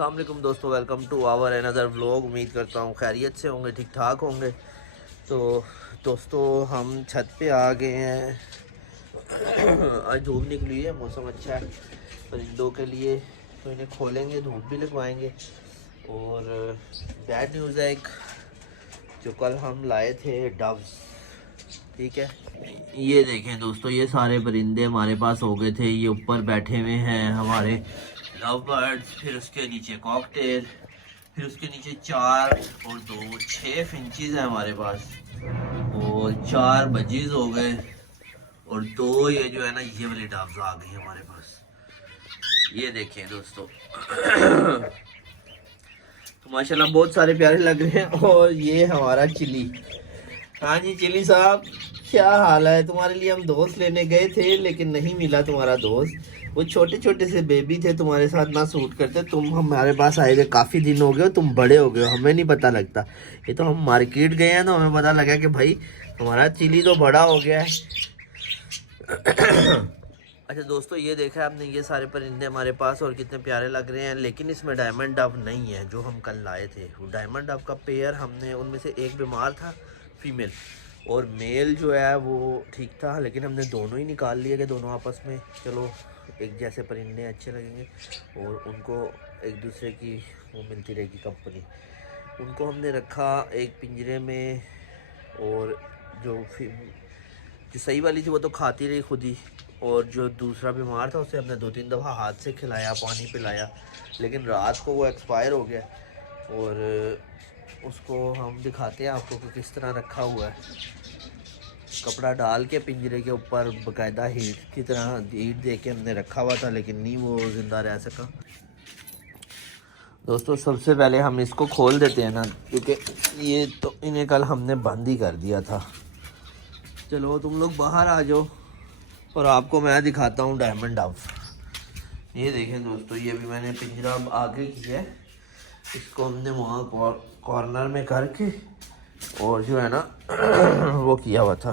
अस्सलाम वालेकुम दोस्तों, welcome to our another vlog. उम्मीद करता हूँ खैरियत से होंगे, ठीक ठाक होंगे। तो दोस्तों हम छत पे आ गए हैं। आज धूप निकली है, मौसम अच्छा है परिंदों के लिए। तो इन्हें खोलेंगे, धूप भी लगवाएंगे। और बैड न्यूज़ है एक, जो कल हम लाए थे डव्स, ठीक है। ये देखें दोस्तों, ये सारे परिंदे हमारे पास हो गए थे। ये ऊपर बैठे हुए हैं हमारे लव बर्ड्स, फिर उसके नीचे कॉकटेल, फिर उसके नीचे 4 और 2 6 फिंचीज हैं हमारे पास, और 4 बजीज हो गए, और 2 ये जो है ना ये वाली डव्स आ गई हमारे पास। ये देखें दोस्तों। तो माशाल्लाह बहुत सारे प्यारे लग रहे हैं। और ये हमारा चिली। हाँ जी चिली साहब, क्या हाल है? तुम्हारे लिए हम दोस्त लेने गए थे लेकिन नहीं मिला तुम्हारा दोस्त। वो छोटे छोटे से बेबी थे, तुम्हारे साथ ना सूट करते। तुम हमारे पास आए हुए काफ़ी दिन हो गए, तुम बड़े हो गए हो, हमें नहीं पता लगता। ये तो हम मार्केट गए हैं तो हमें पता लगा कि भाई हमारा चिली तो बड़ा हो गया है। अच्छा दोस्तों, ये देखा आपने, ये सारे परिंदे हमारे पास और कितने प्यारे लग रहे हैं। लेकिन इसमें डायमंड डव नहीं है जो हम कल लाए थे। वो डायमंड डव का पेयर हमने, उनमें से एक बीमार था फीमेल, और मेल जो है वो ठीक था। लेकिन हमने दोनों ही निकाल लिए कि दोनों आपस में चलो एक जैसे परिंदे अच्छे लगेंगे और उनको एक दूसरे की वो मिलती रहेगी कंपनी। उनको हमने रखा एक पिंजरे में, और जो सही वाली थी वो तो खाती रही खुद ही, और जो दूसरा बीमार था उसे हमने 2-3 दफ़ा हाथ से खिलाया, पानी पिलाया। लेकिन रात को वो एक्सपायर हो गया। और उसको हम दिखाते हैं आपको कि किस तरह रखा हुआ है। कपड़ा डाल के पिंजरे के ऊपर बाकायदा हीट की तरह हीट दे के हमने रखा हुआ था, लेकिन नहीं वो ज़िंदा रह सका। दोस्तों सबसे पहले हम इसको खोल देते हैं ना, क्योंकि ये तो इन्हें कल हमने बंद ही कर दिया था। चलो तुम लोग बाहर आ जाओ और आपको मैं दिखाता हूँ डायमंड डव। ये देखें दोस्तों, ये भी मैंने पिंजरा आगे किया है। इसको हमने वहाँ कॉर्नर में करके, और जो है ना वो किया हुआ था,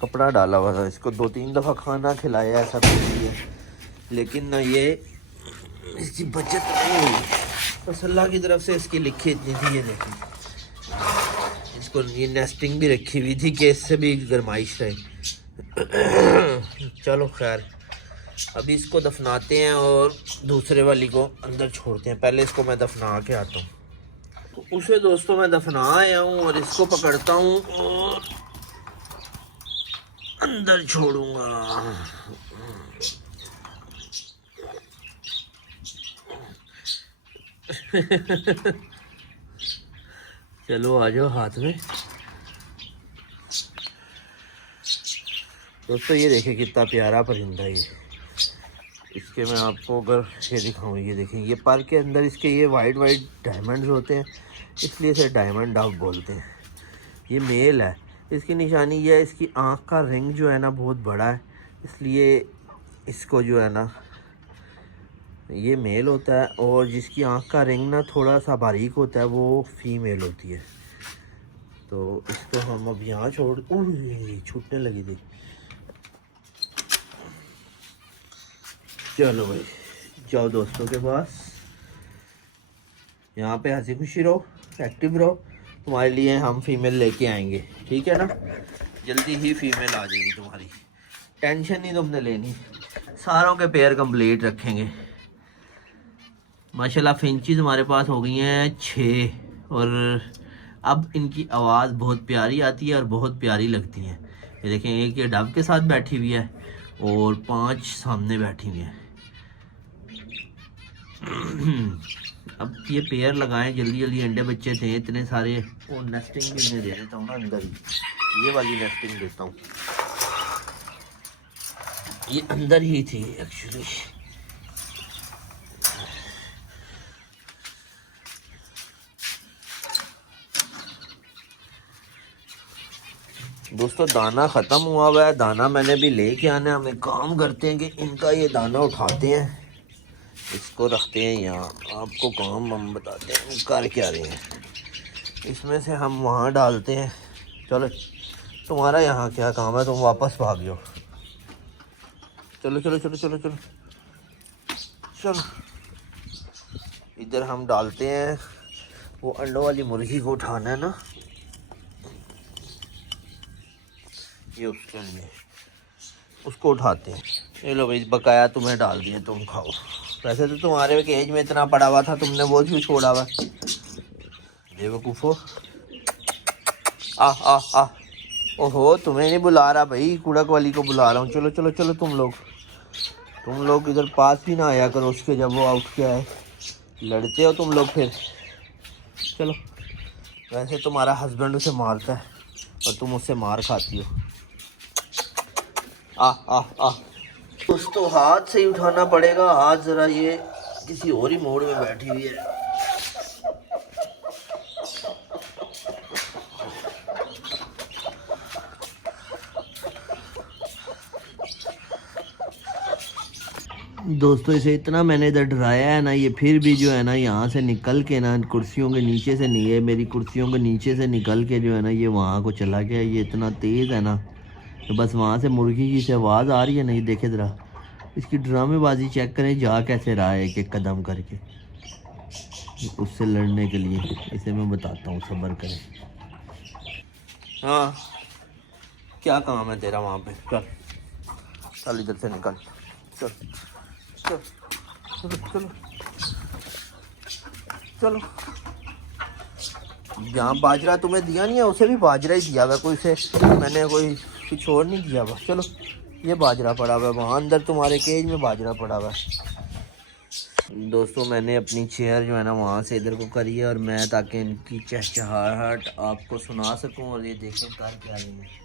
कपड़ा डाला हुआ था। इसको 2-3 दफ़ा खाना खिलाया, ऐसा कुछ नहीं है। लेकिन ना ये इसकी बचत नहीं हुई, बस अल्लाह की तरफ से इसकी लिखी इतनी थी। ये देखिए, इसको ये नेस्टिंग भी रखी हुई थी कि इससे भी गरमाइश रहे। चलो खैर, अभी इसको दफनाते हैं और दूसरे वाली को अंदर छोड़ते हैं। पहले इसको मैं दफना के आता हूँ। तो उसे दोस्तों मैं दफना आया हूँ और इसको पकड़ता हूँ और अंदर छोड़ूंगा। चलो आ जाओ हाथ में। दोस्तों ये देखें कितना प्यारा परिंदा है ये। इसके मैं आपको अगर ये दिखाऊँ, ये देखें, ये पर के अंदर इसके ये वाइट वाइट डायमंड्स होते हैं, इसलिए इसे डायमंड डव बोलते हैं। ये मेल है। इसकी निशानी ये है, इसकी आँख का रिंग जो है ना बहुत बड़ा है, इसलिए इसको जो है ना ये मेल होता है। और जिसकी आँख का रिंग ना थोड़ा सा बारीक होता है वो फीमेल होती है। तो इसको हम अब यहाँ छोड़, छूटने लगी थी। चलो भाई जाओ दोस्तों के पास, यहाँ पे हंसी खुशी रहो, एक्टिव रहो। तुम्हारे लिए हम फीमेल लेके आएंगे, ठीक है ना? जल्दी ही फीमेल आ जाएगी तुम्हारी, टेंशन नहीं तुमने लेनी। सारों के पेयर कंप्लीट रखेंगे। माशाल्लाह फिंचीज हमारे पास हो गई हैं 6, और अब इनकी आवाज़ बहुत प्यारी आती है और बहुत प्यारी लगती हैं। ये देखें, एक ये डव के साथ बैठी हुई है और 5 सामने बैठी हुई हैं। अब ये पेयर लगाएं जल्दी जल्दी, अंडे बच्चे थे इतने सारे। और नेस्टिंग भी इन्हें दे देता हूँ ना अंदर ही, ये वाली नेस्टिंग देता हूँ। ये अंदर ही थी एक्चुअली। दोस्तों दाना ख़त्म हुआ हुआ है, दाना मैंने भी लेके आना है। हम एक काम करते हैं कि इनका ये दाना उठाते हैं, इसको रखते हैं यहाँ। आपको काम हम बताते हैं कर क्या रहे हैं। इसमें से हम वहाँ डालते हैं। चलो तुम्हारा यहाँ क्या काम है, तुम वापस भाग जाओ। चलो चलो चलो चलो चलो चलो, इधर हम डालते हैं, वो अंडों वाली मुर्गी को उठाना है ना, ये उसके लिए उसको उठाते हैं। ये लो भाई, बकाया तुम्हें डाल दिए, तुम खाओ। वैसे तो तुम्हारे केज में इतना पड़ा हुआ था, तुमने वो क्यों छोड़ा हुआ? बेवकूफ़ो। आ आ आ ओहो, तुम्हें नहीं बुला रहा भाई, कुड़क वाली को बुला रहा हूँ। चलो चलो चलो, तुम लोग इधर पास भी ना आया करो उसके, जब वो आउट के आए। लड़ते हो तुम लोग फिर। चलो, वैसे तुम्हारा हस्बैंड उसे मारता है और तुम उससे मार खाती हो। आ आ आ कुछ तो हाथ से ही उठाना पड़ेगा। आज ज़रा ये किसी और ही मोड में बैठी हुई है। दोस्तों, इसे इतना मैंने इधर डराया है ना, ये फिर भी जो है ना यहाँ से निकल के ना, कुर्सियों के नीचे से नहीं है, मेरी कुर्सियों के नीचे से निकल के जो है ना ये वहाँ को चला गया। ये इतना तेज़ है ना, तो बस वहाँ से मुर्गी की से आवाज़ आ रही है ना। ये देखे ज़रा इसकी ड्रामेबाजी चेक करें, जा कैसे रहा है एक एक कदम करके उससे लड़ने के लिए। इसे मैं बताता हूँ, सब्र करें। हाँ, क्या काम है तेरा वहाँ पे? चल चल, इधर से निकल। चल चल चलो चलो चलो। यहाँ बाजरा तुम्हें दिया नहीं है, उसे भी बाजरा ही दिया हुआ, कोई से मैंने कोई कुछ और नहीं दिया हुआ। चलो, ये बाजरा पड़ा हुआ है वहाँ अंदर, तुम्हारे केज में बाजरा पड़ा हुआ है। दोस्तों, मैंने अपनी चेयर जो है ना वहाँ से इधर को करी है, और मैं ताकि इनकी चहचहाहट आपको सुना सकूँ। और ये देखें कर क्या रही है।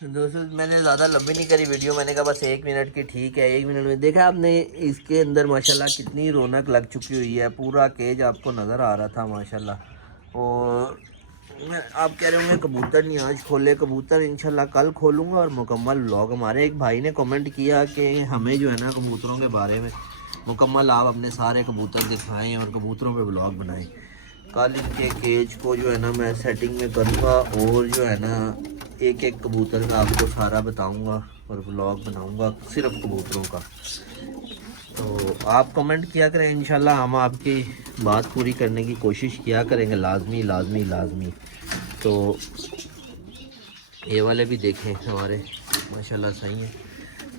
दोस्तों, मैंने ज़्यादा लंबी नहीं करी वीडियो, मैंने कहा बस 1 मिनट की ठीक है। 1 मिनट में देखा आपने इसके अंदर माशाल्लाह कितनी रौनक लग चुकी हुई है। पूरा केज आपको नज़र आ रहा था माशाल्लाह। और मैं आप कह रहे होंगे कबूतर नहीं आज खोले, कबूतर इंशाल्लाह कल खोलूँगा और मुकम्मल व्लॉग। हमारे एक भाई ने कमेंट किया कि हमें जो है ना कबूतरों के बारे में मुकम्मल आप अपने सारे कबूतर दिखाएँ और कबूतरों पर व्लॉग बनाएँ। कल इनके केज को जो है ना मैं सेटिंग में करूँगा, और जो है ना एक एक कबूतर का आपको सारा बताऊंगा और व्लॉग बनाऊंगा सिर्फ कबूतरों का। तो आप कमेंट किया करें, इंशाल्लाह हम आपकी बात पूरी करने की कोशिश किया करेंगे, लाजमी लाजमी लाजमी। तो ये वाले भी देखें हमारे माशाल्लाह सही है।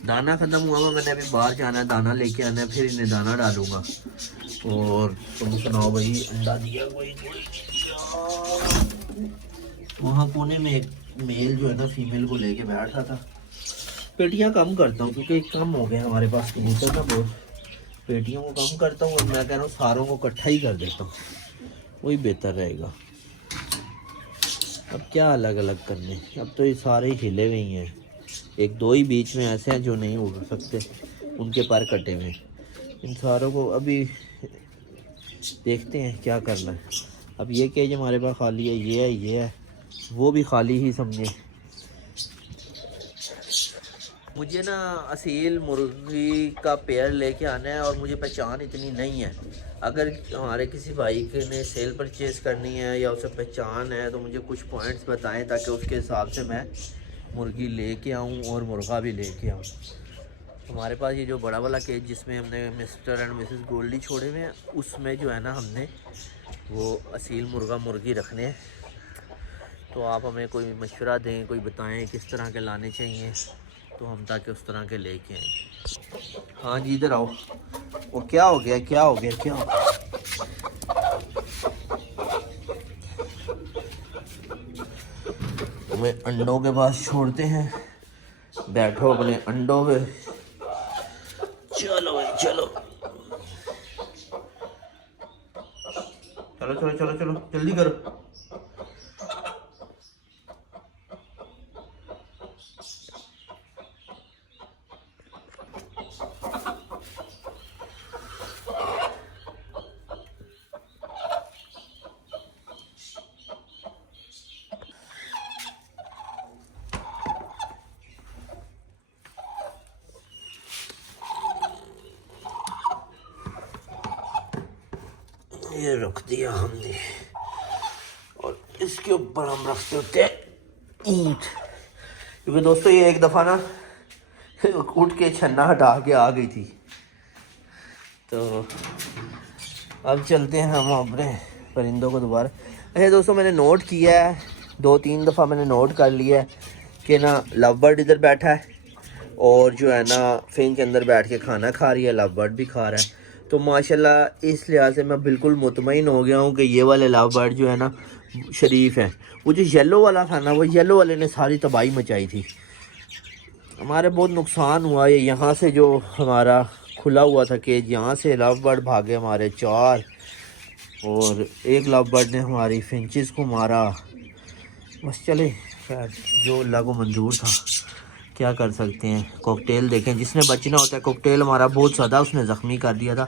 दाना ख़त्म हुआ हुआ, मैंने अभी बाहर जाना है, दाना लेके आना है, फिर इन्हें दाना डालूँगा। और तुम सुनाओ भाई, अंडा दिया कोई? वहाँ कोने में एक मेल जो है ना फीमेल को लेके बैठा था। पेटियाँ कम करता हूँ क्योंकि कम हो गए हमारे पास कबूतर ना, बहुत पेटियों को कम करता हूँ और मैं कह रहा हूँ सारों को इकट्ठा ही कर देता हूँ, वही बेहतर रहेगा। अब क्या अलग अलग करने, अब तो ये सारे ही हिले हुए हैं। 1-2 ही बीच में ऐसे हैं जो नहीं उड़ सकते, उनके पर कटे हुए। इन सारों को अभी देखते हैं क्या करना है। अब ये केज हमारे पास खाली है, ये है, वो भी खाली ही समझे। मुझे ना असील मुर्गी का पेयर लेके आना है, और मुझे पहचान इतनी नहीं है। अगर हमारे किसी भाई के ने सेल परचेज़ करनी है या उसे पहचान है तो मुझे कुछ पॉइंट्स बताएं, ताकि उसके हिसाब से मैं मुर्गी लेके आऊँ और मुर्गा भी लेके आऊँ। हमारे पास ये जो बड़ा वाला केज जिसमें हमने मिस्टर एंड मिसेस गोल्डी छोड़े हुए हैं, उसमें जो है ना हमने वो असील मुर्गा मुर्गी रखने हैं। तो आप हमें कोई मशवरा दें, कोई बताएं किस तरह के लाने चाहिए, तो हम ताकि उस तरह के लेके आएँ। हाँ जी, इधर आओ। वो क्या हो गया, क्या हो गया, क्या हो गया? हमें अंडों के पास छोड़ते हैं बैठो अपने अंडों पे। चलो भाई चलो चलो चलो चलो चलो जल्दी करो। ये रख दिया हमने और इसके ऊपर हम रखते होते हैं ईंट, क्योंकि दोस्तों ये एक दफ़ा ना उठ के छन्ना हटा के आ गई थी। तो अब चलते हैं हम अपने परिंदों को दोबारा। अच्छा दोस्तों मैंने नोट किया है 2-3 दफ़ा मैंने नोट कर लिया है कि ना लव बर्ड इधर बैठा है और जो है ना फिंच अंदर बैठ के खाना खा रही है, लव बर्ड भी खा रहा है। तो माशाल्लाह इस लिहाज से मैं बिल्कुल मुतमईन हो गया हूँ कि ये वाले लव बर्ड जो है ना शरीफ हैं। वो जो येलो वाला था ना, वो येलो वाले ने सारी तबाही मचाई थी, हमारे बहुत नुकसान हुआ। ये यहाँ से जो हमारा खुला हुआ था केज, यहाँ से लव बर्ड भागे हमारे 4 और एक लव बर्ड ने हमारी फिंचेस को मारा। बस चले खैर जो अल्लाह को मंजूर था, क्या कर सकते हैं। कॉकटेल देखें, जिसने बचना होता है, कॉकटेल हमारा बहुत ज़्यादा उसने ज़ख्मी कर दिया था,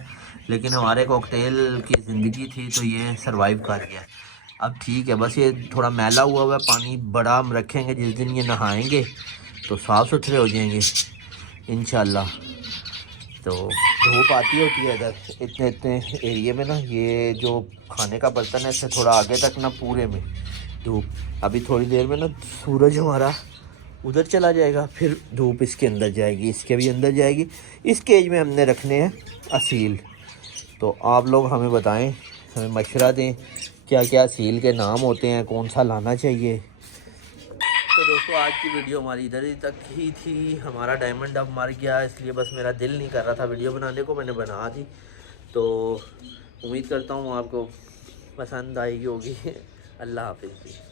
लेकिन हमारे कॉकटेल की ज़िंदगी थी तो ये सरवाइव कर गया। अब ठीक है, बस ये थोड़ा मैला हुआ है, पानी बड़ा हम रखेंगे, जिस दिन ये नहाएंगे तो साफ़ सुथरे हो जाएंगे इंशाल्लाह। तो धूप आती होती है इधर इतने इतने एरिए में ना, ये जो खाने का बर्तन है इससे थोड़ा आगे तक ना पूरे में धूप। अभी थोड़ी देर में ना सूरज हमारा उधर चला जाएगा, फिर धूप इसके अंदर जाएगी, इसके भी अंदर जाएगी। इस केज में हमने रखने हैं असील। तो आप लोग हमें बताएं, हमें मशवरा दें क्या क्या असील के नाम होते हैं, कौन सा लाना चाहिए। तो दोस्तों आज की वीडियो हमारी इधर ही तक ही थी। हमारा डायमंड अब मर गया, इसलिए बस मेरा दिल नहीं कर रहा था वीडियो बनाने को, मैंने बना दी। तो उम्मीद करता हूँ आपको पसंद आएगी होगी। अल्लाह हाफिज़।